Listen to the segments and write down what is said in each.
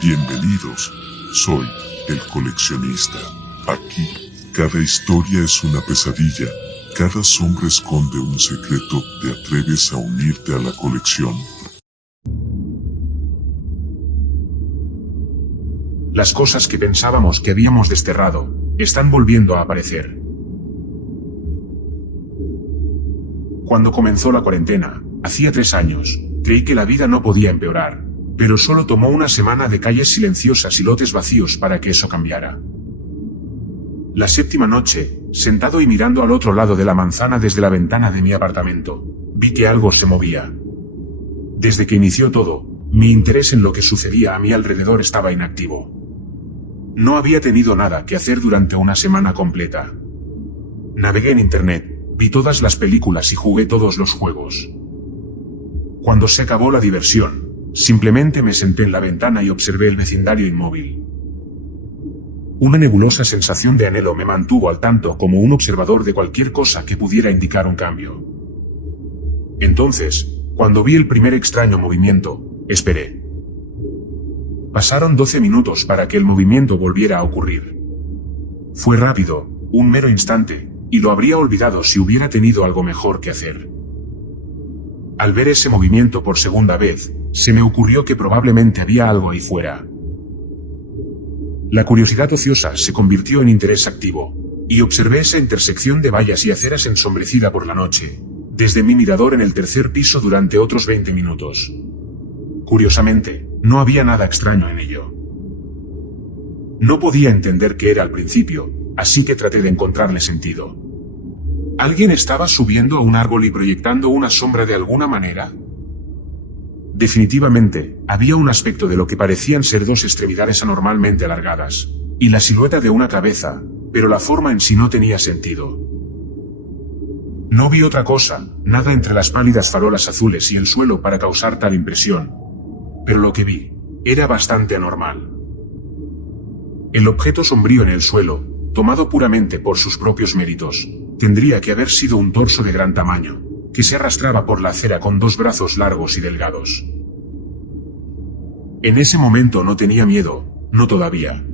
Bienvenidos, soy el coleccionista. Aquí, cada historia es una pesadilla, cada sombra esconde un secreto. ¿Te atreves a unirte a la colección? Las cosas que pensábamos que habíamos desterrado, están volviendo a aparecer. Cuando comenzó la cuarentena, hacía 3 años, creí que la vida no podía empeorar, pero solo tomó una semana de calles silenciosas y lotes vacíos para que eso cambiara. La 7ª noche, sentado y mirando al otro lado de la manzana desde la ventana de mi apartamento, vi que algo se movía. Desde que inició todo, mi interés en lo que sucedía a mi alrededor estaba inactivo. No había tenido nada que hacer durante una semana completa. Navegué en internet, vi todas las películas y jugué todos los juegos. Cuando se acabó la diversión, simplemente me senté en la ventana y observé el vecindario inmóvil. Una nebulosa sensación de anhelo me mantuvo al tanto como un observador de cualquier cosa que pudiera indicar un cambio. Entonces, cuando vi el primer extraño movimiento, esperé. Pasaron 12 minutos para que el movimiento volviera a ocurrir. Fue rápido, un mero instante, y lo habría olvidado si hubiera tenido algo mejor que hacer. Al ver ese movimiento por segunda vez, se me ocurrió que probablemente había algo ahí fuera. La curiosidad ociosa se convirtió en interés activo, y observé esa intersección de vallas y aceras ensombrecida por la noche, desde mi mirador en el 3er piso durante otros 20 minutos. Curiosamente, no había nada extraño en ello. No podía entender qué era al principio, así que traté de encontrarle sentido. ¿Alguien estaba subiendo a un árbol y proyectando una sombra de alguna manera? Definitivamente, había un aspecto de lo que parecían ser 2 extremidades anormalmente alargadas, y la silueta de una cabeza, pero la forma en sí no tenía sentido. No vi otra cosa, nada entre las pálidas farolas azules y el suelo para causar tal impresión. Pero lo que vi, era bastante anormal. El objeto sombrío en el suelo, tomado puramente por sus propios méritos, tendría que haber sido un torso de gran tamaño, que se arrastraba por la acera con 2 brazos largos y delgados. En ese momento no tenía miedo, no todavía.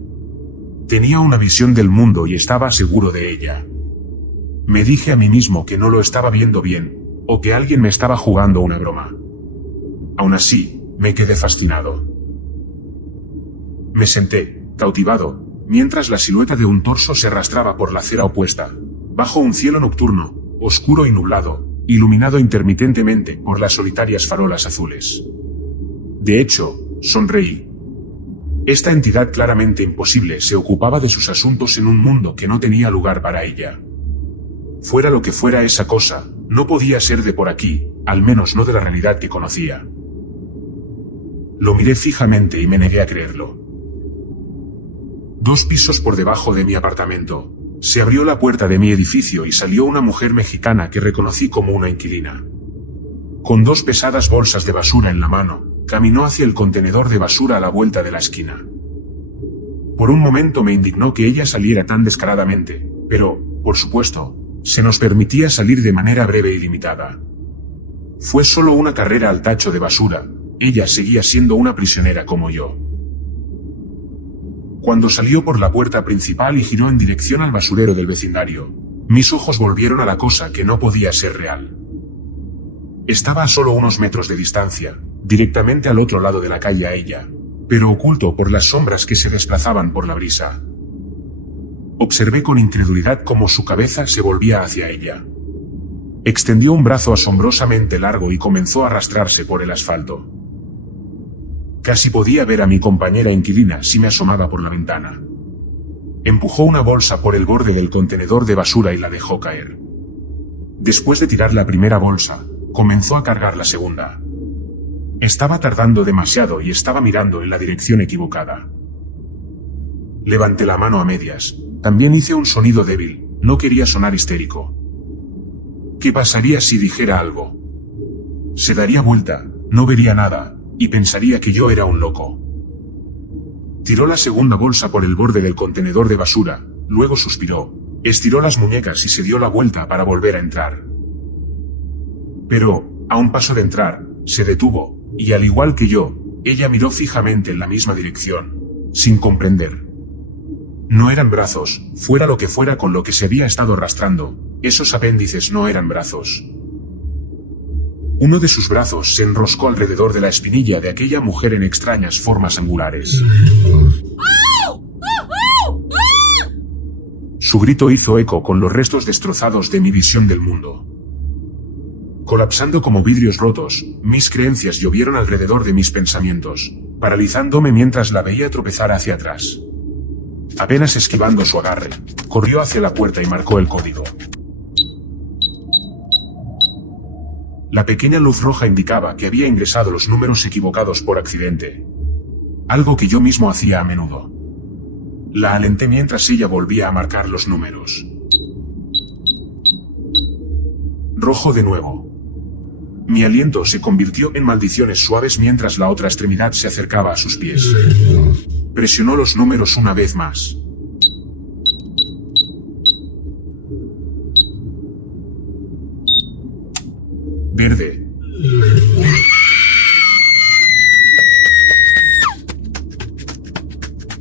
Tenía una visión del mundo y estaba seguro de ella. Me dije a mí mismo que no lo estaba viendo bien, o que alguien me estaba jugando una broma. Aún así, me quedé fascinado. Me senté, cautivado, mientras la silueta de un torso se arrastraba por la acera opuesta, bajo un cielo nocturno, oscuro y nublado, iluminado intermitentemente por las solitarias farolas azules. De hecho, sonreí. Esta entidad claramente imposible se ocupaba de sus asuntos en un mundo que no tenía lugar para ella. Fuera lo que fuera esa cosa, no podía ser de por aquí, al menos no de la realidad que conocía. Lo miré fijamente y me negué a creerlo. 2 pisos por debajo de mi apartamento, se abrió la puerta de mi edificio y salió una mujer mexicana que reconocí como una inquilina. Con 2 pesadas bolsas de basura en la mano, caminó hacia el contenedor de basura a la vuelta de la esquina. Por un momento me indignó que ella saliera tan descaradamente, pero, por supuesto, se nos permitía salir de manera breve y limitada. Fue solo una carrera al tacho de basura, ella seguía siendo una prisionera como yo. Cuando salió por la puerta principal y giró en dirección al basurero del vecindario, mis ojos volvieron a la cosa que no podía ser real. Estaba a solo unos metros de distancia, directamente al otro lado de la calle a ella, pero oculto por las sombras que se desplazaban por la brisa. Observé con incredulidad cómo su cabeza se volvía hacia ella. Extendió un brazo asombrosamente largo y comenzó a arrastrarse por el asfalto. Casi podía ver a mi compañera inquilina si me asomaba por la ventana. Empujó una bolsa por el borde del contenedor de basura y la dejó caer. Después de tirar la primera bolsa, comenzó a cargar la segunda. Estaba tardando demasiado y estaba mirando en la dirección equivocada. Levanté la mano a medias. También hice un sonido débil, no quería sonar histérico. ¿Qué pasaría si dijera algo? Se daría vuelta, no vería nada, y pensaría que yo era un loco. Tiró la segunda bolsa por el borde del contenedor de basura, luego suspiró, estiró las muñecas y se dio la vuelta para volver a entrar. Pero, a un paso de entrar, se detuvo, y al igual que yo, Ella miró fijamente en la misma dirección, sin comprender. No eran brazos, fuera lo que fuera con lo que se había estado arrastrando, esos apéndices no eran brazos. Uno de sus brazos se enroscó alrededor de la espinilla de aquella mujer en extrañas formas angulares. Su grito hizo eco con los restos destrozados de mi visión del mundo. Colapsando como vidrios rotos, mis creencias llovieron alrededor de mis pensamientos, paralizándome mientras la veía tropezar hacia atrás. Apenas esquivando su agarre, corrió hacia la puerta y marcó el código. La pequeña luz roja indicaba que había ingresado los números equivocados por accidente. Algo que yo mismo hacía a menudo. La alenté mientras ella volvía a marcar los números. Rojo de nuevo. Mi aliento se convirtió en maldiciones suaves mientras la otra extremidad se acercaba a sus pies. Presionó los números una vez más. Verde.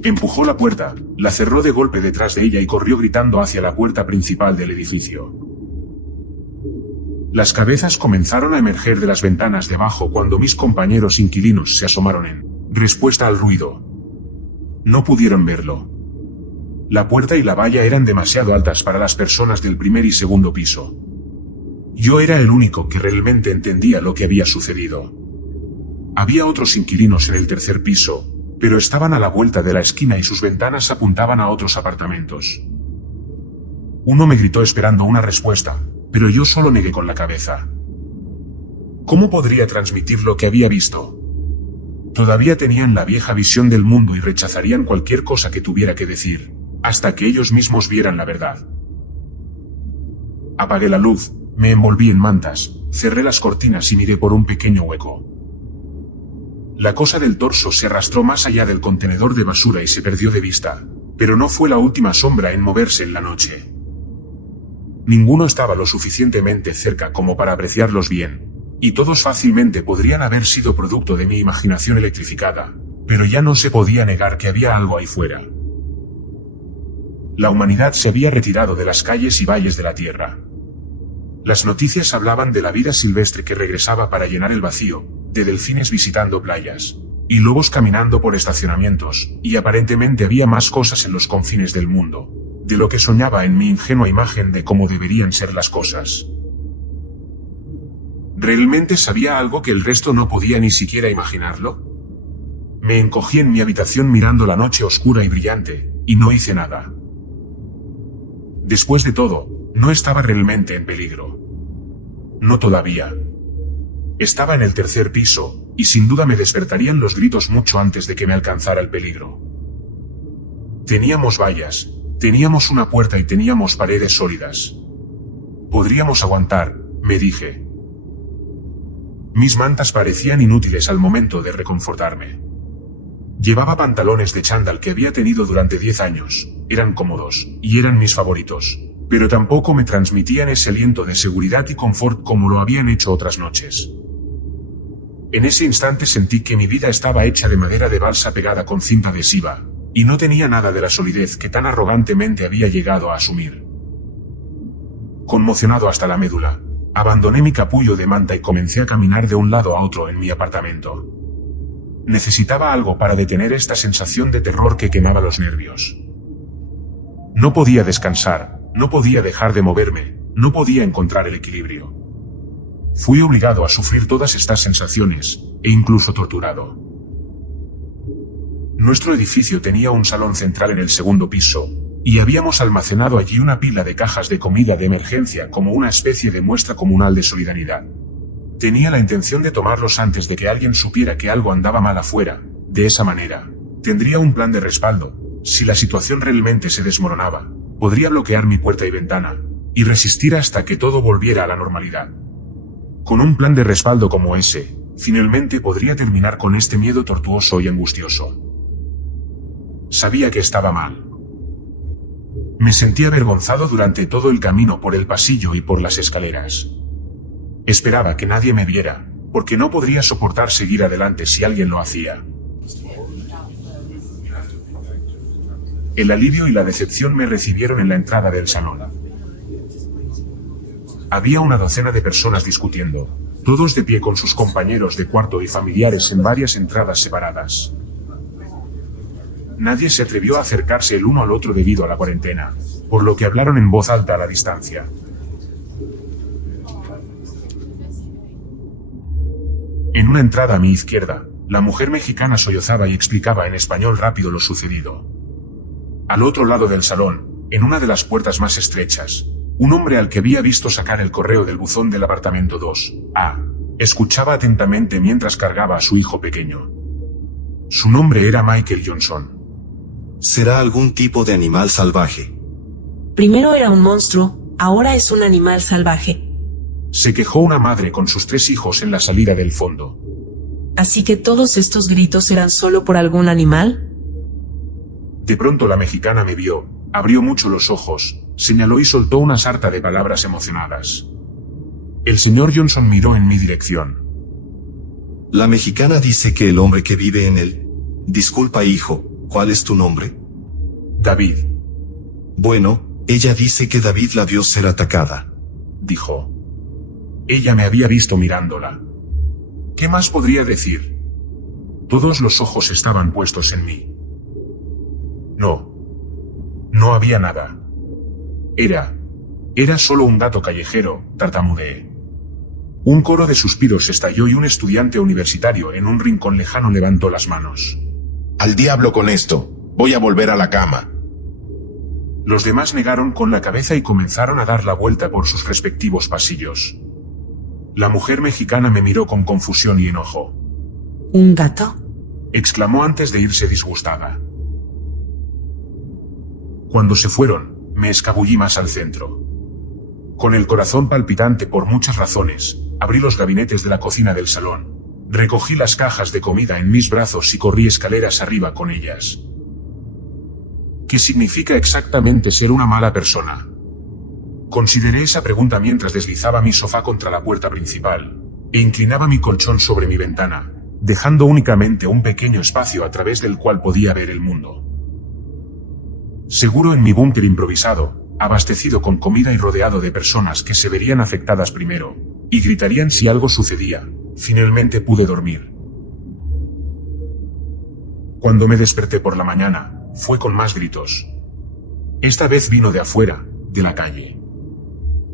Empujó la puerta, la cerró de golpe detrás de ella y corrió gritando hacia la puerta principal del edificio. Las cabezas comenzaron a emerger de las ventanas de abajo cuando mis compañeros inquilinos se asomaron en respuesta al ruido. No pudieron verlo. La puerta y la valla eran demasiado altas para las personas del primer y segundo piso. Yo era el único que realmente entendía lo que había sucedido. Había otros inquilinos en el tercer piso, pero estaban a la vuelta de la esquina y sus ventanas apuntaban a otros apartamentos. Uno me gritó esperando una respuesta, pero yo solo negué con la cabeza. ¿Cómo podría transmitir lo que había visto? Todavía tenían la vieja visión del mundo y rechazarían cualquier cosa que tuviera que decir, hasta que ellos mismos vieran la verdad. Apagué la luz, me envolví en mantas, cerré las cortinas y miré por un pequeño hueco. La cosa del torso se arrastró más allá del contenedor de basura y se perdió de vista, pero no fue la última sombra en moverse en la noche. Ninguno estaba lo suficientemente cerca como para apreciarlos bien, y todos fácilmente podrían haber sido producto de mi imaginación electrificada, pero ya no se podía negar que había algo ahí fuera. La humanidad se había retirado de las calles y valles de la tierra. Las noticias hablaban de la vida silvestre que regresaba para llenar el vacío, de delfines visitando playas, y lobos caminando por estacionamientos, y aparentemente había más cosas en los confines del mundo, de lo que soñaba en mi ingenua imagen de cómo deberían ser las cosas. ¿Realmente sabía algo que el resto no podía ni siquiera imaginarlo? Me encogí en mi habitación mirando la noche oscura y brillante, y no hice nada. Después de todo, no estaba realmente en peligro. No todavía. Estaba en el tercer piso, y sin duda me despertarían los gritos mucho antes de que me alcanzara el peligro. Teníamos vallas, teníamos una puerta y teníamos paredes sólidas. Podríamos aguantar, me dije. Mis mantas parecían inútiles al momento de reconfortarme. Llevaba pantalones de chándal que había tenido durante 10 años, eran cómodos, y eran mis favoritos, pero tampoco me transmitían ese aliento de seguridad y confort como lo habían hecho otras noches. En ese instante sentí que mi vida estaba hecha de madera de balsa pegada con cinta adhesiva, y no tenía nada de la solidez que tan arrogantemente había llegado a asumir. Conmocionado hasta la médula, abandoné mi capullo de manta y comencé a caminar de un lado a otro en mi apartamento. Necesitaba algo para detener esta sensación de terror que quemaba los nervios. No podía descansar, no podía dejar de moverme, no podía encontrar el equilibrio. Fui obligado a sufrir todas estas sensaciones, e incluso torturado. Nuestro edificio tenía un salón central en el segundo piso, y habíamos almacenado allí una pila de cajas de comida de emergencia como una especie de muestra comunal de solidaridad. Tenía la intención de tomarlos antes de que alguien supiera que algo andaba mal afuera. De esa manera, tendría un plan de respaldo. Si la situación realmente se desmoronaba, podría bloquear mi puerta y ventana, y resistir hasta que todo volviera a la normalidad. Con un plan de respaldo como ese, finalmente podría terminar con este miedo tortuoso y angustioso. Sabía que estaba mal. Me sentí avergonzado durante todo el camino por el pasillo y por las escaleras. Esperaba que nadie me viera, porque no podría soportar seguir adelante si alguien lo hacía. El alivio y la decepción me recibieron en la entrada del salón. Había una docena de personas discutiendo, todos de pie con sus compañeros de cuarto y familiares en varias entradas separadas. Nadie se atrevió a acercarse el uno al otro debido a la cuarentena, por lo que hablaron en voz alta a la distancia. En una entrada a mi izquierda, la mujer mexicana sollozaba y explicaba en español rápido lo sucedido. Al otro lado del salón, en una de las puertas más estrechas, un hombre al que había visto sacar el correo del buzón del apartamento 2A, escuchaba atentamente mientras cargaba a su hijo pequeño. Su nombre era Michael Johnson. Será algún tipo de animal salvaje. Primero era un monstruo, ahora es un animal salvaje. Se quejó una madre con sus 3 hijos en la salida del fondo. ¿Así que todos estos gritos eran solo por algún animal? De pronto la mexicana me vio, abrió mucho los ojos, señaló y soltó una sarta de palabras emocionadas. El señor Johnson miró en mi dirección. La mexicana dice que el hombre que vive en él. Disculpa, hijo, ¿cuál es tu nombre? David. Bueno, ella dice que David la vio ser atacada. Dijo. Ella me había visto mirándola. ¿Qué más podría decir? Todos los ojos estaban puestos en mí. No había nada. Era solo un gato callejero, tartamudeé. Un coro de suspiros estalló y un estudiante universitario en un rincón lejano levantó las manos. Al diablo con esto, voy a volver a la cama. Los demás negaron con la cabeza y comenzaron a dar la vuelta por sus respectivos pasillos. La mujer mexicana me miró con confusión y enojo. ¿Un gato? Exclamó antes de irse disgustada. Cuando se fueron, me escabullí más al centro. Con el corazón palpitante por muchas razones, abrí los gabinetes de la cocina del salón, recogí las cajas de comida en mis brazos y corrí escaleras arriba con ellas. ¿Qué significa exactamente ser una mala persona? Consideré esa pregunta mientras deslizaba mi sofá contra la puerta principal, e inclinaba mi colchón sobre mi ventana, dejando únicamente un pequeño espacio a través del cual podía ver el mundo. Seguro en mi búnker improvisado, abastecido con comida y rodeado de personas que se verían afectadas primero, y gritarían si algo sucedía, finalmente pude dormir. Cuando me desperté por la mañana, fue con más gritos. Esta vez vino de afuera, de la calle.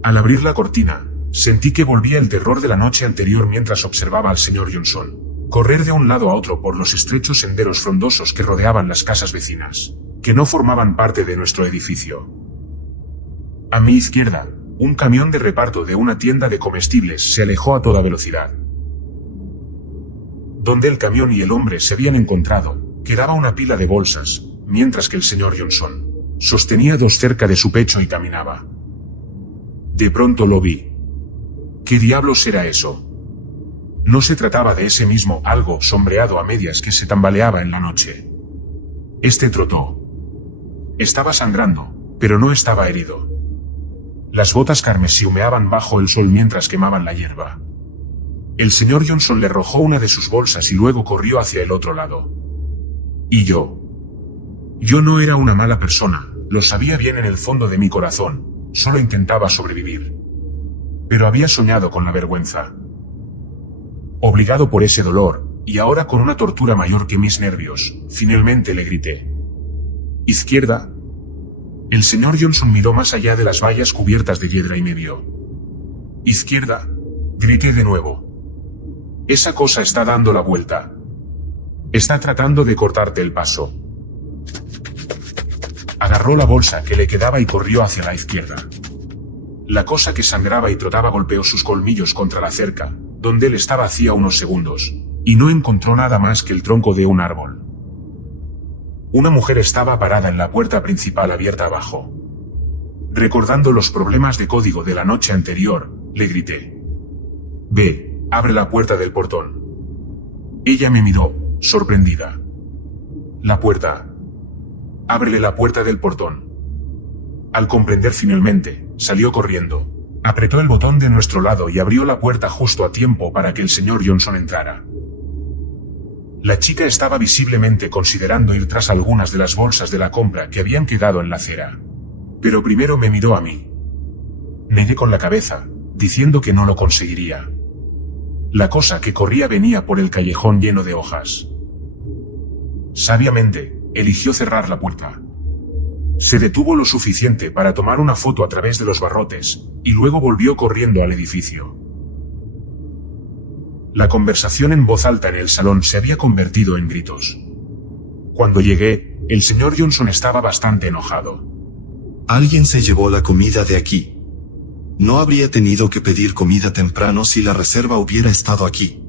Al abrir la cortina, sentí que volvía el terror de la noche anterior mientras observaba al señor Johnson correr de un lado a otro por los estrechos senderos frondosos que rodeaban las casas vecinas, que no formaban parte de nuestro edificio. A mi izquierda, un camión de reparto de una tienda de comestibles se alejó a toda velocidad. Donde el camión y el hombre se habían encontrado, quedaba una pila de bolsas, mientras que el señor Johnson sostenía 2 cerca de su pecho y caminaba. De pronto lo vi. ¿Qué diablos era eso? No se trataba de ese mismo algo sombreado a medias que se tambaleaba en la noche. Este trotó. Estaba sangrando, pero no estaba herido. Las botas carmesí humeaban bajo el sol mientras quemaban la hierba. El señor Johnson le arrojó una de sus bolsas y luego corrió hacia el otro lado. Y yo no era una mala persona, lo sabía bien en el fondo de mi corazón, solo intentaba sobrevivir. Pero había soñado con la vergüenza. Obligado por ese dolor, y ahora con una tortura mayor que mis nervios, finalmente le grité. Izquierda. El señor Johnson miró más allá de las vallas cubiertas de hiedra y me vio. Izquierda. Grité de nuevo. Esa cosa está dando la vuelta. Está tratando de cortarte el paso. Agarró la bolsa que le quedaba y corrió hacia la izquierda. La cosa que sangraba y trotaba golpeó sus colmillos contra la cerca, donde él estaba hacía unos segundos, y no encontró nada más que el tronco de un árbol. Una mujer estaba parada en la puerta principal abierta abajo. Recordando los problemas de código de la noche anterior, le grité. Ve, abre la puerta del portón. Ella me miró, sorprendida. La puerta. Ábrele la puerta del portón. Al comprender finalmente, salió corriendo, Apretó el botón de nuestro lado y abrió la puerta justo a tiempo para que el señor Johnson entrara. La chica estaba visiblemente considerando ir tras algunas de las bolsas de la compra que habían quedado en la acera. Pero primero me miró a mí. Negué con la cabeza, diciendo que no lo conseguiría. La cosa que corría venía por el callejón lleno de hojas. Sabiamente, eligió cerrar la puerta. Se detuvo lo suficiente para tomar una foto a través de los barrotes, y luego volvió corriendo al edificio. La conversación en voz alta en el salón se había convertido en gritos. Cuando llegué, el señor Johnson estaba bastante enojado. Alguien se llevó la comida de aquí. No habría tenido que pedir comida temprano si la reserva hubiera estado aquí.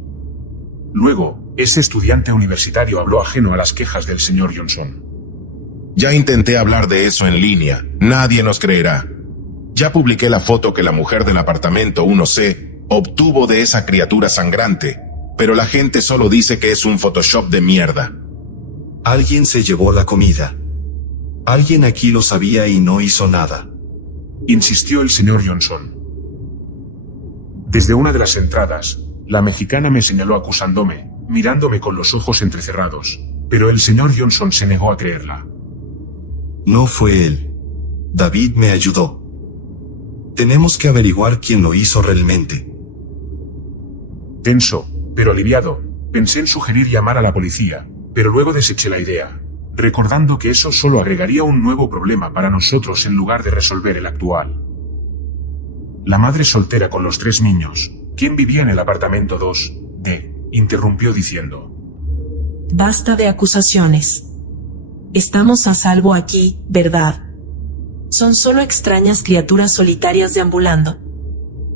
Luego, ese estudiante universitario habló ajeno a las quejas del señor Johnson. Ya intenté hablar de eso en línea. Nadie nos creerá. Ya publiqué la foto que la mujer del apartamento 1C obtuvo de esa criatura sangrante, pero la gente solo dice que es un Photoshop de mierda. Alguien se llevó la comida. Alguien aquí lo sabía y no hizo nada. Insistió el señor Johnson. Desde una de las entradas, la mexicana me señaló acusándome, mirándome con los ojos entrecerrados, pero el señor Johnson se negó a creerla. No fue él. David me ayudó. Tenemos que averiguar quién lo hizo realmente. Tenso, pero aliviado, pensé en sugerir llamar a la policía, pero luego deseché la idea, recordando que eso solo agregaría un nuevo problema para nosotros en lugar de resolver el actual. La madre soltera con los 3 niños, quien vivía en el apartamento 2D, interrumpió diciendo: Basta de acusaciones. Estamos a salvo aquí, ¿verdad? Son solo extrañas criaturas solitarias deambulando.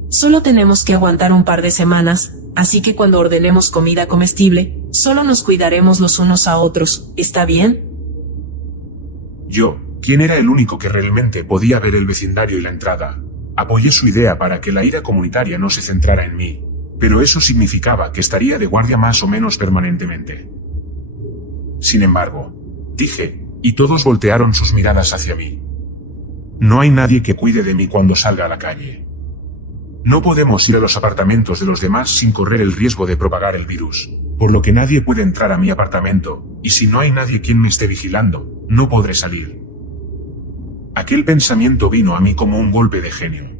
Solo tenemos que aguantar un par de semanas, así que cuando ordenemos comida comestible, solo nos cuidaremos los unos a otros, ¿está bien? Yo, quien era el único que realmente podía ver el vecindario y la entrada, apoyé su idea para que la ira comunitaria no se centrara en mí, pero eso significaba que estaría de guardia más o menos permanentemente. Sin embargo, dije, y todos voltearon sus miradas hacia mí. No hay nadie que cuide de mí cuando salga a la calle. No podemos ir a los apartamentos de los demás sin correr el riesgo de propagar el virus, por lo que nadie puede entrar a mi apartamento, y si no hay nadie quien me esté vigilando, no podré salir. Aquel pensamiento vino a mí como un golpe de genio.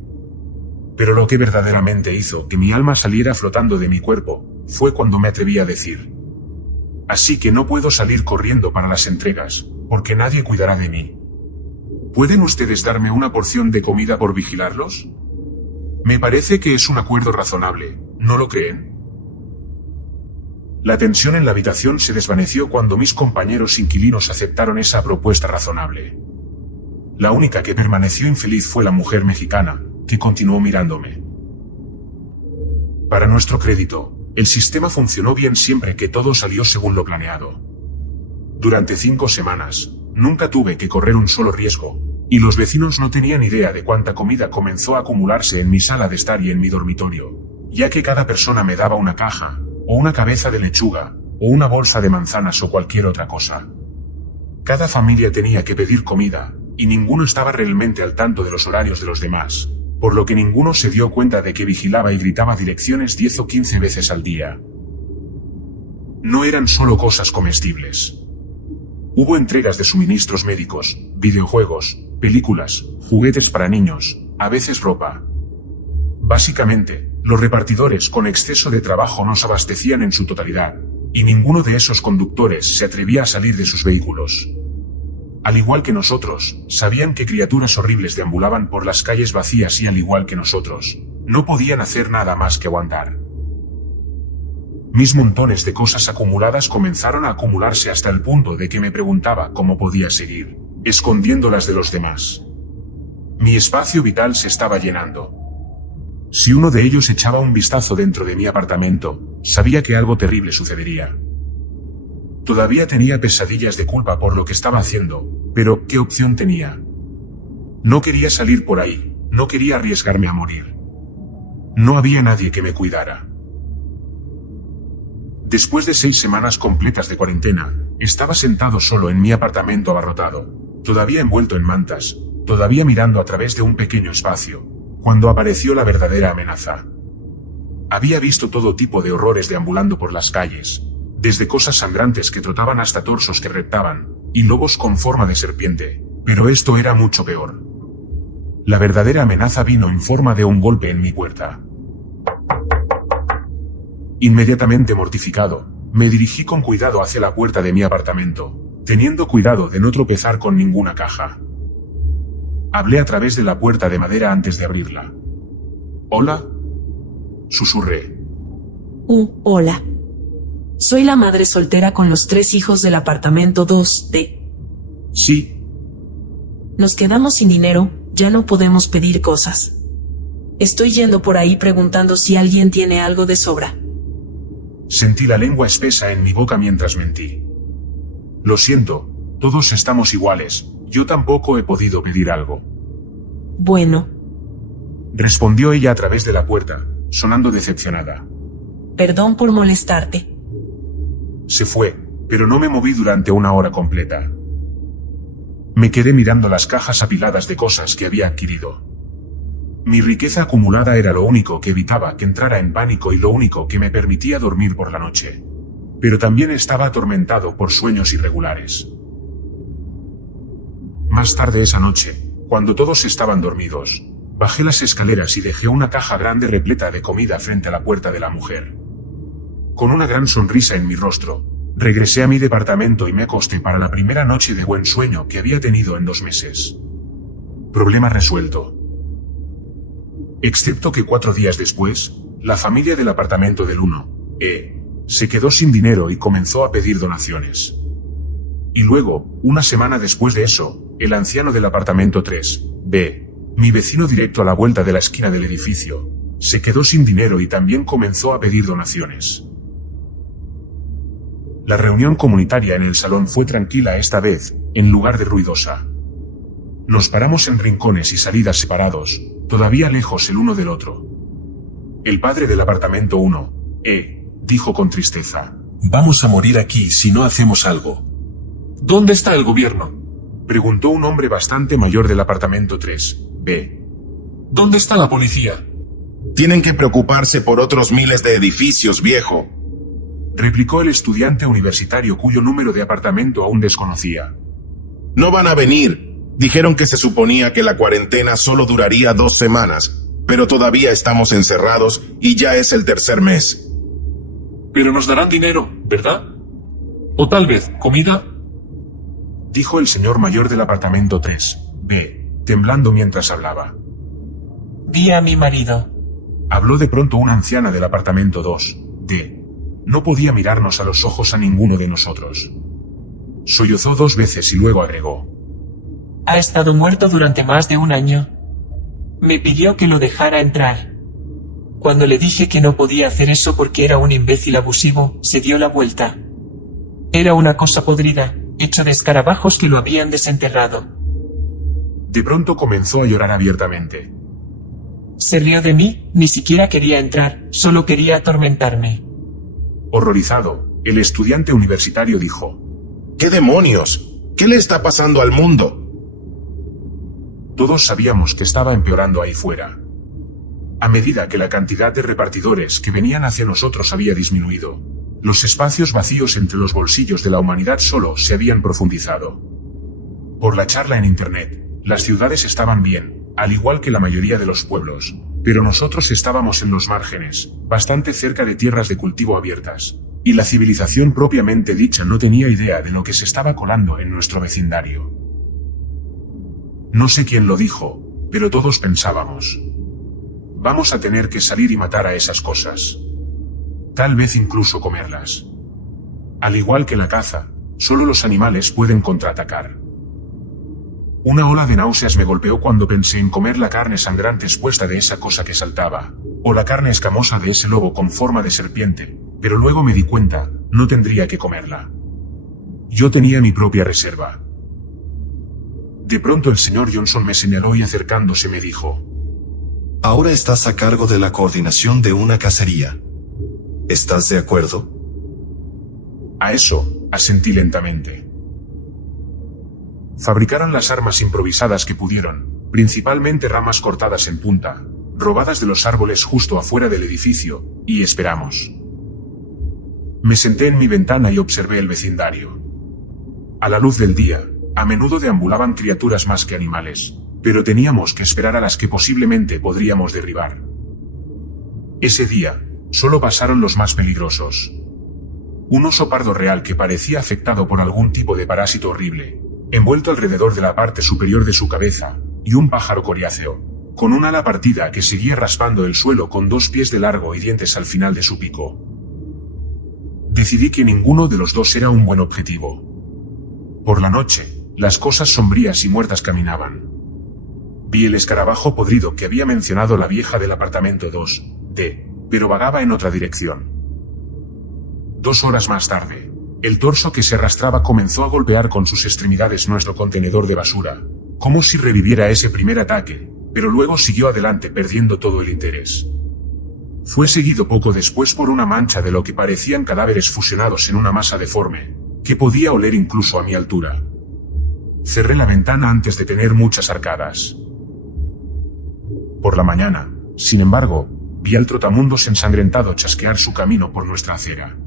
Pero lo que verdaderamente hizo que mi alma saliera flotando de mi cuerpo, fue cuando me atreví a decir: así que no puedo salir corriendo para las entregas, porque nadie cuidará de mí. ¿Pueden ustedes darme una porción de comida por vigilarlos? Me parece que es un acuerdo razonable, ¿no lo creen? La tensión en la habitación se desvaneció cuando mis compañeros inquilinos aceptaron esa propuesta razonable. La única que permaneció infeliz fue la mujer mexicana, que continuó mirándome. Para nuestro crédito, el sistema funcionó bien siempre que todo salió según lo planeado. Durante 5 semanas, nunca tuve que correr un solo riesgo, y los vecinos no tenían idea de cuánta comida comenzó a acumularse en mi sala de estar y en mi dormitorio, ya que cada persona me daba una caja, o una cabeza de lechuga, o una bolsa de manzanas o cualquier otra cosa. Cada familia tenía que pedir comida, y ninguno estaba realmente al tanto de los horarios de los demás, por lo que ninguno se dio cuenta de que vigilaba y gritaba direcciones 10 o 15 veces al día. No eran solo cosas comestibles. Hubo entregas de suministros médicos, videojuegos, películas, juguetes para niños, a veces ropa. Básicamente, los repartidores con exceso de trabajo nos abastecían en su totalidad, y ninguno de esos conductores se atrevía a salir de sus vehículos. Al igual que nosotros, sabían que criaturas horribles deambulaban por las calles vacías y al igual que nosotros, no podían hacer nada más que aguantar. Mis montones de cosas acumuladas comenzaron a acumularse hasta el punto de que me preguntaba cómo podía seguir, escondiéndolas de los demás. Mi espacio vital se estaba llenando. Si uno de ellos echaba un vistazo dentro de mi apartamento, sabía que algo terrible sucedería. Todavía tenía pesadillas de culpa por lo que estaba haciendo, pero ¿qué opción tenía? No quería salir por ahí, no quería arriesgarme a morir. No había nadie que me cuidara. Después de 6 semanas completas de cuarentena, estaba sentado solo en mi apartamento abarrotado, todavía envuelto en mantas, todavía mirando a través de un pequeño espacio, cuando apareció la verdadera amenaza. Había visto todo tipo de horrores deambulando por las calles, desde cosas sangrantes que trotaban hasta torsos que reptaban, y lobos con forma de serpiente, pero esto era mucho peor. La verdadera amenaza vino en forma de un golpe en mi puerta. Inmediatamente mortificado, me dirigí con cuidado hacia la puerta de mi apartamento, teniendo cuidado de no tropezar con ninguna caja. Hablé a través de la puerta de madera antes de abrirla. «¿Hola?», susurré. Hola. Soy la madre soltera con los 3 hijos del apartamento 2D. «Sí». Nos quedamos sin dinero, ya no podemos pedir cosas. Estoy yendo por ahí preguntando si alguien tiene algo de sobra. Sentí la lengua espesa en mi boca mientras mentí. Lo siento, todos estamos iguales, yo tampoco he podido pedir algo. Bueno, Respondió ella a través de la puerta, sonando decepcionada. perdón por molestarte. Se fue, pero no me moví durante una hora completa. Me quedé mirando las cajas apiladas de cosas que había adquirido. Mi riqueza acumulada era lo único que evitaba que entrara en pánico y lo único que me permitía dormir por la noche. Pero también estaba atormentado por sueños irregulares. Más tarde esa noche, cuando todos estaban dormidos, bajé las escaleras y dejé una caja grande repleta de comida frente a la puerta de la mujer. Con una gran sonrisa en mi rostro, regresé a mi departamento y me acosté para la primera noche de buen sueño que había tenido en 2 meses. Problema resuelto. Excepto que 4 días después, la familia del apartamento del 1E se quedó sin dinero y comenzó a pedir donaciones. Y luego, una semana después de eso, el anciano del apartamento 3B, mi vecino directo a la vuelta de la esquina del edificio, se quedó sin dinero y también comenzó a pedir donaciones. La reunión comunitaria en el salón fue tranquila esta vez, en lugar de ruidosa. Nos paramos en rincones y salidas separados, todavía lejos el uno del otro. El padre del apartamento 1E dijo con tristeza: Vamos a morir aquí si no hacemos algo. ¿Dónde está el gobierno? Preguntó un hombre bastante mayor del apartamento 3B. ¿Dónde está la policía? Tienen que preocuparse por otros miles de edificios, viejo. Replicó el estudiante universitario cuyo número de apartamento aún desconocía. No van a venir. Dijeron que se suponía que la cuarentena solo duraría 2 semanas, pero todavía estamos encerrados y ya es el 3er mes. Pero nos darán dinero, ¿verdad? O tal vez, comida. Dijo el señor mayor del apartamento 3B, temblando mientras hablaba. Vi a mi marido. Habló de pronto una anciana del apartamento 2D. No podía mirarnos a los ojos a ninguno de nosotros. Sollozó 2 veces y luego agregó: Ha estado muerto durante más de 1 año. Me pidió que lo dejara entrar. Cuando le dije que no podía hacer eso porque era un imbécil abusivo, se dio la vuelta. Era una cosa podrida, hecho de escarabajos que lo habían desenterrado. De pronto comenzó a llorar abiertamente. Se rió de mí, ni siquiera quería entrar, solo quería atormentarme. Horrorizado, el estudiante universitario dijo: ¿Qué demonios? ¿Qué le está pasando al mundo? Todos sabíamos que estaba empeorando ahí fuera. A medida que la cantidad de repartidores que venían hacia nosotros había disminuido, los espacios vacíos entre los bolsillos de la humanidad solo se habían profundizado. Por la charla en internet, las ciudades estaban bien, al igual que la mayoría de los pueblos, pero nosotros estábamos en los márgenes, bastante cerca de tierras de cultivo abiertas, y la civilización propiamente dicha no tenía idea de lo que se estaba colando en nuestro vecindario. No sé quién lo dijo, pero todos pensábamos: vamos a tener que salir y matar a esas cosas. Tal vez incluso comerlas. Al igual que la caza, solo los animales pueden contraatacar. Una ola de náuseas me golpeó cuando pensé en comer la carne sangrante expuesta de esa cosa que saltaba, o la carne escamosa de ese lobo con forma de serpiente, pero luego me di cuenta, no tendría que comerla. Yo tenía mi propia reserva. De pronto el señor Johnson me señaló y acercándose me dijo: Ahora estás a cargo de la coordinación de una cacería. ¿Estás de acuerdo? A eso, asentí lentamente. Fabricaron las armas improvisadas que pudieron, principalmente ramas cortadas en punta, robadas de los árboles justo afuera del edificio, y esperamos. Me senté en mi ventana y observé el vecindario. A la luz del día, a menudo deambulaban criaturas más que animales, pero teníamos que esperar a las que posiblemente podríamos derribar. Ese día, solo pasaron los más peligrosos. Un oso pardo real que parecía afectado por algún tipo de parásito horrible, envuelto alrededor de la parte superior de su cabeza, y un pájaro coriáceo, con un ala partida que seguía raspando el suelo con 2 pies de largo y dientes al final de su pico. Decidí que ninguno de los dos era un buen objetivo. Por la noche, las cosas sombrías y muertas caminaban. Vi el escarabajo podrido que había mencionado la vieja del apartamento 2D, pero vagaba en otra dirección. 2 horas más tarde, el torso que se arrastraba comenzó a golpear con sus extremidades nuestro contenedor de basura, como si reviviera ese primer ataque, pero luego siguió adelante perdiendo todo el interés. Fue seguido poco después por una mancha de lo que parecían cadáveres fusionados en una masa deforme, que podía oler incluso a mi altura. Cerré la ventana antes de tener muchas arcadas. Por la mañana, sin embargo, vi al trotamundos ensangrentado chasquear su camino por nuestra acera.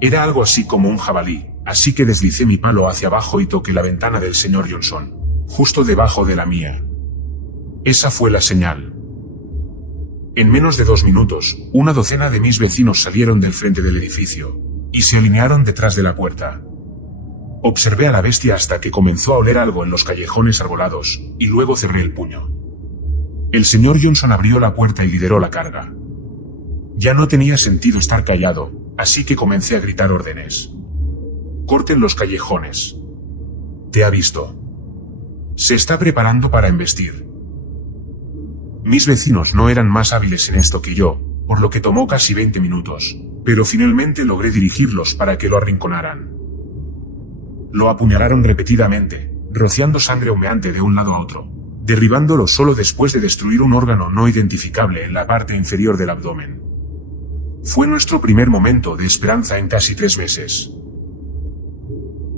Era algo así como un jabalí, así que deslicé mi palo hacia abajo y toqué la ventana del señor Johnson, justo debajo de la mía. Esa fue la señal. En menos de 2 minutos, una docena de mis vecinos salieron del frente del edificio, y se alinearon detrás de la puerta. Observé a la bestia hasta que comenzó a oler algo en los callejones arbolados, y luego cerré el puño. El señor Johnson abrió la puerta y lideró la carga. Ya no tenía sentido estar callado, así que comencé a gritar órdenes. Corten los callejones. Te ha visto. Se está preparando para embestir. Mis vecinos no eran más hábiles en esto que yo, por lo que tomó casi 20 minutos, pero finalmente logré dirigirlos para que lo arrinconaran. Lo apuñalaron repetidamente, rociando sangre humeante de un lado a otro, derribándolo solo después de destruir un órgano no identificable en la parte inferior del abdomen. Fue nuestro primer momento de esperanza en casi 3 meses.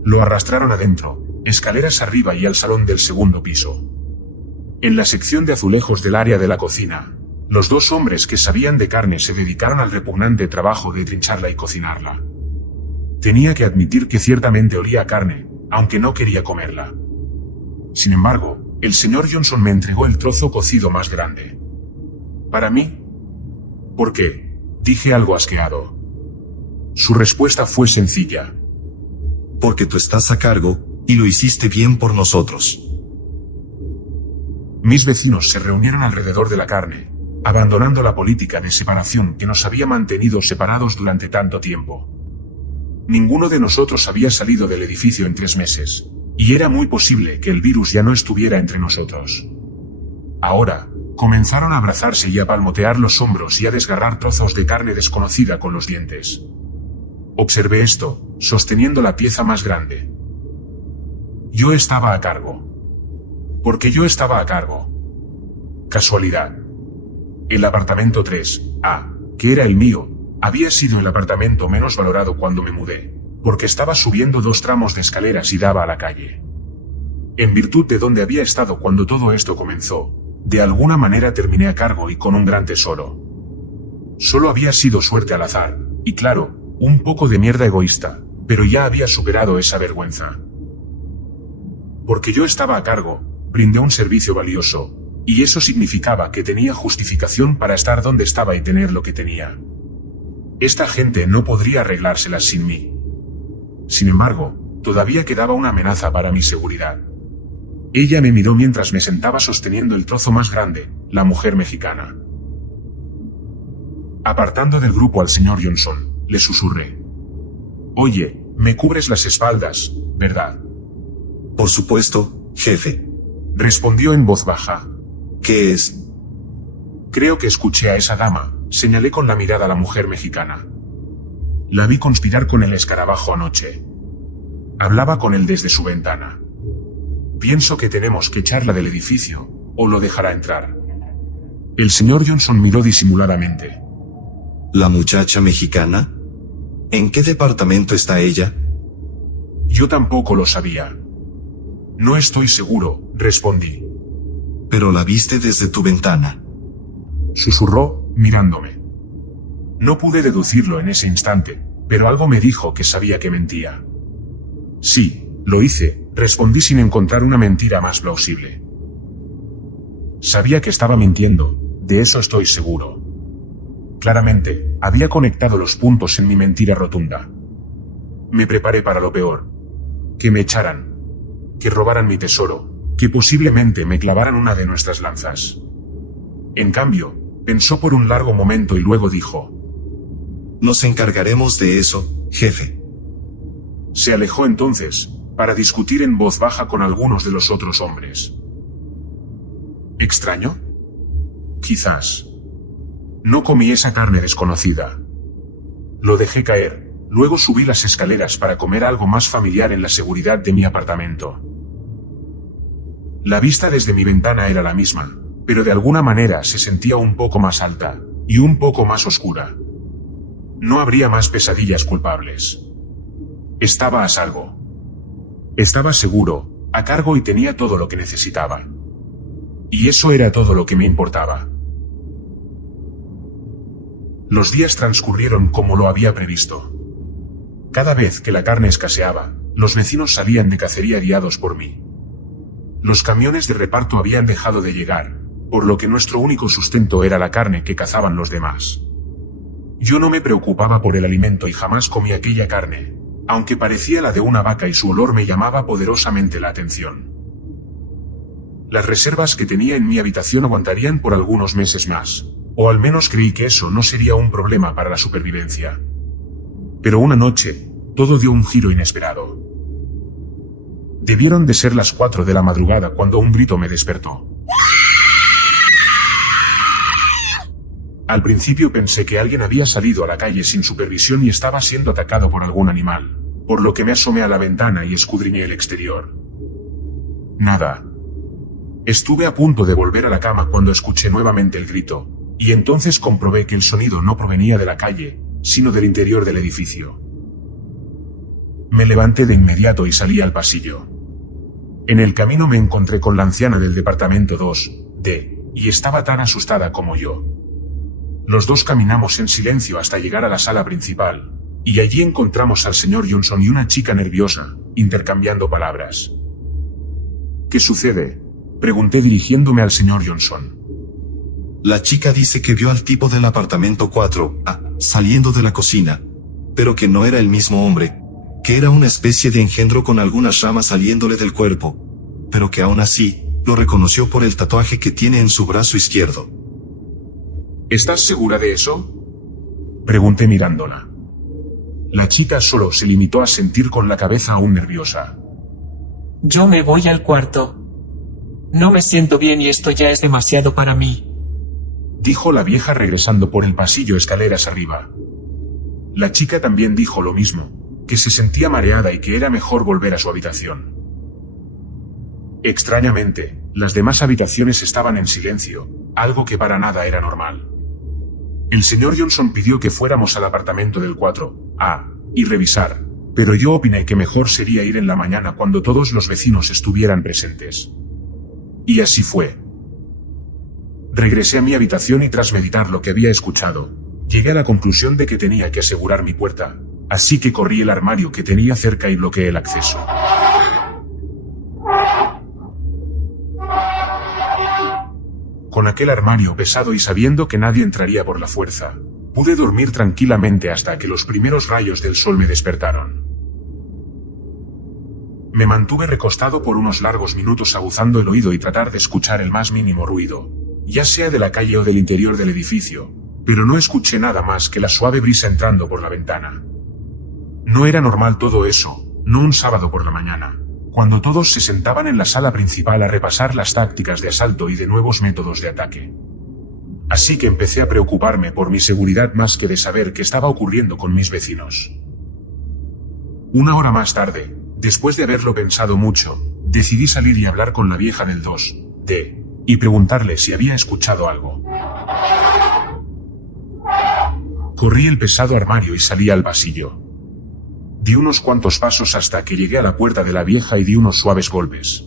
Lo arrastraron adentro, escaleras arriba y al salón del segundo piso. En la sección de azulejos del área de la cocina, los 2 hombres que sabían de carne se dedicaron al repugnante trabajo de trincharla y cocinarla. Tenía que admitir que ciertamente olía a carne, aunque no quería comerla. Sin embargo, el señor Johnson me entregó el trozo cocido más grande. ¿Para mí? ¿Por qué?, dije algo asqueado. Su respuesta fue sencilla. Porque tú estás a cargo, y lo hiciste bien por nosotros. Mis vecinos se reunieron alrededor de la carne, abandonando la política de separación que nos había mantenido separados durante tanto tiempo. Ninguno de nosotros había salido del edificio en 3 meses, y era muy posible que el virus ya no estuviera entre nosotros. Ahora, comenzaron a abrazarse y a palmotear los hombros y a desgarrar trozos de carne desconocida con los dientes. Observé esto, sosteniendo la pieza más grande. Yo estaba a cargo. Porque yo estaba a cargo. Casualidad. El apartamento 3A, que era el mío, había sido el apartamento menos valorado cuando me mudé, porque estaba subiendo 2 tramos de escaleras y daba a la calle. En virtud de donde había estado cuando todo esto comenzó, de alguna manera terminé a cargo y con un gran tesoro. Solo había sido suerte al azar, y claro, un poco de mierda egoísta, pero ya había superado esa vergüenza. Porque yo estaba a cargo, brindé un servicio valioso, y eso significaba que tenía justificación para estar donde estaba y tener lo que tenía. Esta gente no podría arreglárselas sin mí. Sin embargo, todavía quedaba una amenaza para mi seguridad. Ella me miró mientras me sentaba sosteniendo el trozo más grande, la mujer mexicana. Apartando del grupo al señor Johnson, le susurré. Oye, me cubres las espaldas, ¿verdad? Por supuesto, jefe. Respondió en voz baja. ¿Qué es? Creo que escuché a esa dama, señalé con la mirada a la mujer mexicana. La vi conspirar con el escarabajo anoche. Hablaba con él desde su ventana. Pienso que tenemos que echarla del edificio, o lo dejará entrar. El señor Johnson miró disimuladamente. ¿La muchacha mexicana? ¿En qué departamento está ella? Yo tampoco lo sabía. No estoy seguro, respondí. Pero la viste desde tu ventana. susurró, mirándome. No pude deducirlo en ese instante, pero algo me dijo que sabía que mentía. Sí, lo hice, respondí sin encontrar una mentira más plausible. Sabía que estaba mintiendo, de eso estoy seguro. Claramente, había conectado los puntos en mi mentira rotunda. Me preparé para lo peor. Que me echaran. Que robaran mi tesoro. Que posiblemente me clavaran una de nuestras lanzas. En cambio, pensó por un largo momento y luego dijo: Nos encargaremos de eso, jefe. Se alejó entonces, para discutir en voz baja con algunos de los otros hombres. ¿Extraño? Quizás. No comí esa carne desconocida. Lo dejé caer, luego subí las escaleras para comer algo más familiar en la seguridad de mi apartamento. La vista desde mi ventana era la misma, pero de alguna manera se sentía un poco más alta, y un poco más oscura. No habría más pesadillas culpables. Estaba a salvo. Estaba seguro, a cargo y tenía todo lo que necesitaba. Y eso era todo lo que me importaba. Los días transcurrieron como lo había previsto. Cada vez que la carne escaseaba, los vecinos salían de cacería guiados por mí. Los camiones de reparto habían dejado de llegar, por lo que nuestro único sustento era la carne que cazaban los demás. Yo no me preocupaba por el alimento y jamás comí aquella carne, aunque parecía la de una vaca y su olor me llamaba poderosamente la atención. Las reservas que tenía en mi habitación aguantarían por algunos meses más, o al menos creí que eso no sería un problema para la supervivencia. Pero una noche, todo dio un giro inesperado. Debieron de ser las 4 de la madrugada cuando un grito me despertó. Al principio pensé que alguien había salido a la calle sin supervisión y estaba siendo atacado por algún animal, por lo que me asomé a la ventana y escudriñé el exterior. Nada. Estuve a punto de volver a la cama cuando escuché nuevamente el grito, y entonces comprobé que el sonido no provenía de la calle, sino del interior del edificio. Me levanté de inmediato y salí al pasillo. En el camino me encontré con la anciana del departamento 2D, y estaba tan asustada como yo. Los dos caminamos en silencio hasta llegar a la sala principal, y allí encontramos al señor Johnson y una chica nerviosa, intercambiando palabras. ¿Qué sucede?, pregunté dirigiéndome al señor Johnson. La chica dice que vio al tipo del apartamento 4A saliendo de la cocina, pero que no era el mismo hombre, que era una especie de engendro con algunas ramas saliéndole del cuerpo, pero que aún así, lo reconoció por el tatuaje que tiene en su brazo izquierdo. ¿Estás segura de eso?, pregunté mirándola. La chica solo se limitó a sentir con la cabeza aún nerviosa. Yo me voy al cuarto. No me siento bien y esto ya es demasiado para mí, dijo la vieja regresando por el pasillo escaleras arriba. La chica también dijo lo mismo, que se sentía mareada y que era mejor volver a su habitación. Extrañamente, las demás habitaciones estaban en silencio, algo que para nada era normal. El señor Johnson pidió que fuéramos al apartamento del 4A y revisar, pero yo opiné que mejor sería ir en la mañana cuando todos los vecinos estuvieran presentes. Y así fue. Regresé a mi habitación y tras meditar lo que había escuchado, llegué a la conclusión de que tenía que asegurar mi puerta, así que corrí el armario que tenía cerca y bloqueé el acceso. Con aquel armario pesado y sabiendo que nadie entraría por la fuerza, pude dormir tranquilamente hasta que los primeros rayos del sol me despertaron. Me mantuve recostado por unos largos minutos aguzando el oído y tratar de escuchar el más mínimo ruido, ya sea de la calle o del interior del edificio, pero no escuché nada más que la suave brisa entrando por la ventana. No era normal todo eso, no un sábado por la mañana, cuando todos se sentaban en la sala principal a repasar las tácticas de asalto y de nuevos métodos de ataque. Así que empecé a preocuparme por mi seguridad más que de saber qué estaba ocurriendo con mis vecinos. Una hora más tarde, después de haberlo pensado mucho, decidí salir y hablar con la vieja del 2D, y preguntarle si había escuchado algo. Corrí el pesado armario y salí al pasillo. Di unos cuantos pasos hasta que llegué a la puerta de la vieja y di unos suaves golpes.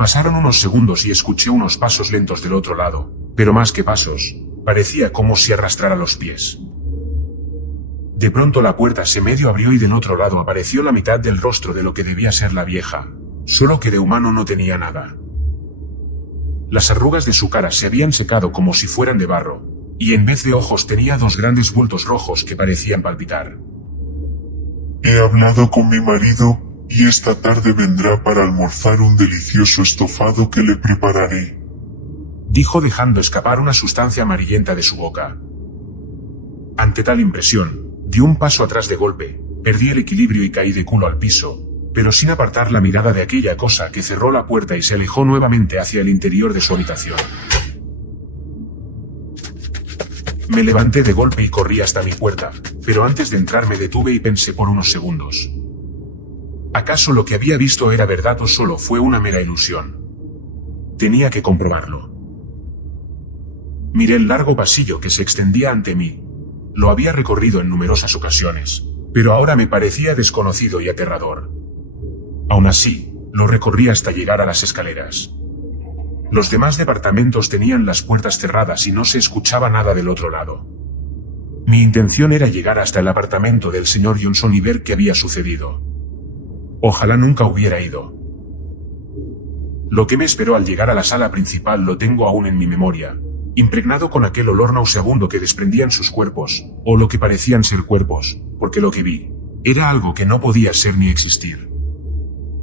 Pasaron unos segundos y escuché unos pasos lentos del otro lado, pero más que pasos, parecía como si arrastrara los pies. De pronto la puerta se medio abrió y del otro lado apareció la mitad del rostro de lo que debía ser la vieja, solo que de humano no tenía nada. Las arrugas de su cara se habían secado como si fueran de barro, y en vez de ojos tenía dos grandes bultos rojos que parecían palpitar. He hablado con mi marido, y esta tarde vendrá para almorzar un delicioso estofado que le prepararé, dijo dejando escapar una sustancia amarillenta de su boca. Ante tal impresión, di un paso atrás de golpe, perdí el equilibrio y caí de culo al piso, pero sin apartar la mirada de aquella cosa que cerró la puerta y se alejó nuevamente hacia el interior de su habitación. Me levanté de golpe y corrí hasta mi puerta, pero antes de entrar me detuve y pensé por unos segundos. ¿Acaso lo que había visto era verdad o solo fue una mera ilusión? Tenía que comprobarlo. Miré el largo pasillo que se extendía ante mí. Lo había recorrido en numerosas ocasiones, pero ahora me parecía desconocido y aterrador. Aún así, lo recorrí hasta llegar a las escaleras. Los demás departamentos tenían las puertas cerradas y no se escuchaba nada del otro lado. Mi intención era llegar hasta el apartamento del señor Johnson y ver qué había sucedido. Ojalá nunca hubiera ido. Lo que me esperó al llegar a la sala principal lo tengo aún en mi memoria, impregnado con aquel olor nauseabundo que desprendían sus cuerpos, o lo que parecían ser cuerpos, porque lo que vi era algo que no podía ser ni existir.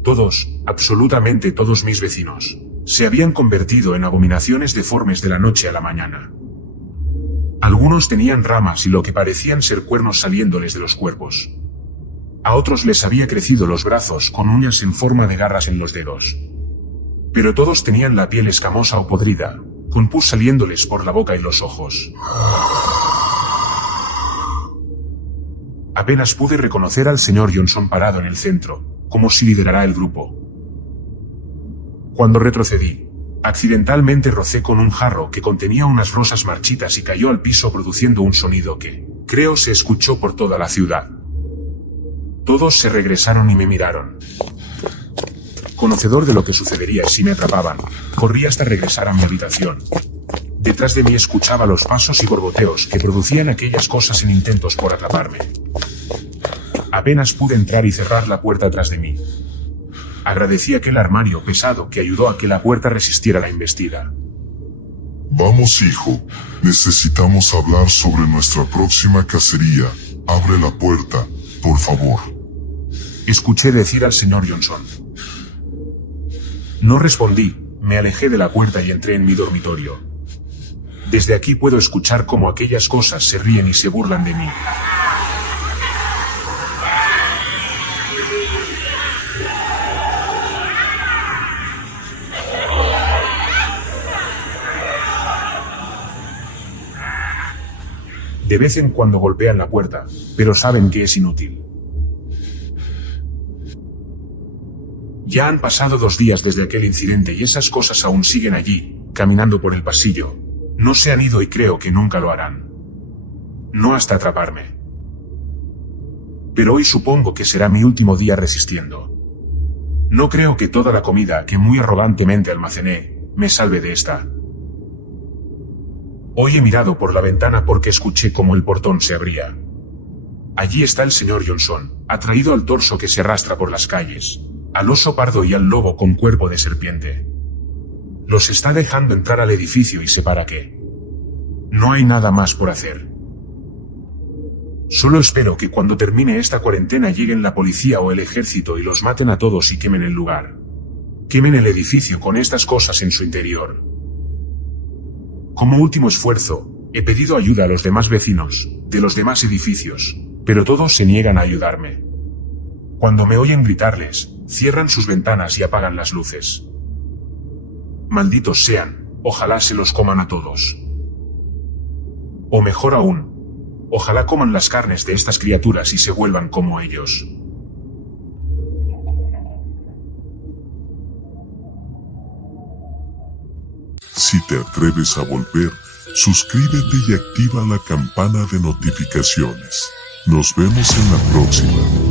Todos, absolutamente todos mis vecinos, se habían convertido en abominaciones deformes de la noche a la mañana. Algunos tenían ramas y lo que parecían ser cuernos saliéndoles de los cuerpos. A otros les había crecido los brazos con uñas en forma de garras en los dedos. Pero todos tenían la piel escamosa o podrida, con pus saliéndoles por la boca y los ojos. Apenas pude reconocer al señor Johnson parado en el centro, como si liderara el grupo. Cuando retrocedí, accidentalmente rocé con un jarro que contenía unas rosas marchitas y cayó al piso produciendo un sonido que, creo, se escuchó por toda la ciudad. Todos se regresaron y me miraron. Conocedor de lo que sucedería si me atrapaban, corrí hasta regresar a mi habitación. Detrás de mí escuchaba los pasos y borboteos que producían aquellas cosas en intentos por atraparme. Apenas pude entrar y cerrar la puerta tras de mí. Agradecí aquel armario pesado que ayudó a que la puerta resistiera la embestida. Vamos, hijo, necesitamos hablar sobre nuestra próxima cacería. Abre la puerta, por favor. Escuché decir al señor Johnson. No respondí, me alejé de la puerta y entré en mi dormitorio. Desde aquí puedo escuchar cómo aquellas cosas se ríen y se burlan de mí. De vez en cuando golpean la puerta, pero saben que es inútil. Ya han pasado 2 días desde aquel incidente y esas cosas aún siguen allí, caminando por el pasillo. No se han ido y creo que nunca lo harán. No hasta atraparme. Pero hoy supongo que será mi último día resistiendo. No creo que toda la comida que muy arrogantemente almacené me salve de esta. Hoy he mirado por la ventana porque escuché cómo el portón se abría. Allí está el señor Johnson, atraído al torso que se arrastra por las calles, al oso pardo y al lobo con cuerpo de serpiente. Los está dejando entrar al edificio y separa que no hay nada más por hacer. Solo espero que cuando termine esta cuarentena lleguen la policía o el ejército y los maten a todos y quemen el lugar. Quemen el edificio con estas cosas en su interior. Como último esfuerzo, he pedido ayuda a los demás vecinos, de los demás edificios, pero todos se niegan a ayudarme. Cuando me oyen gritarles, cierran sus ventanas y apagan las luces. Malditos sean, ojalá se los coman a todos. O mejor aún, ojalá coman las carnes de estas criaturas y se vuelvan como ellos. Si te atreves a volver, suscríbete y activa la campana de notificaciones. Nos vemos en la próxima.